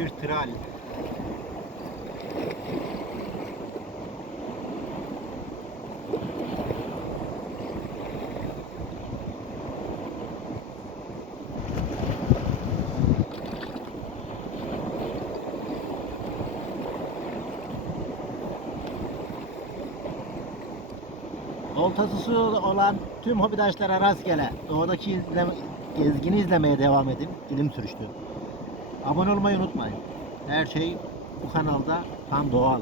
bir tral. Oltası su olan tüm hobidaşlara rastgele. Doğadaki gezgini izlemeye devam edin. Dilim sürçtü. Abone olmayı unutmayın. Her şey bu kanalda tam doğal.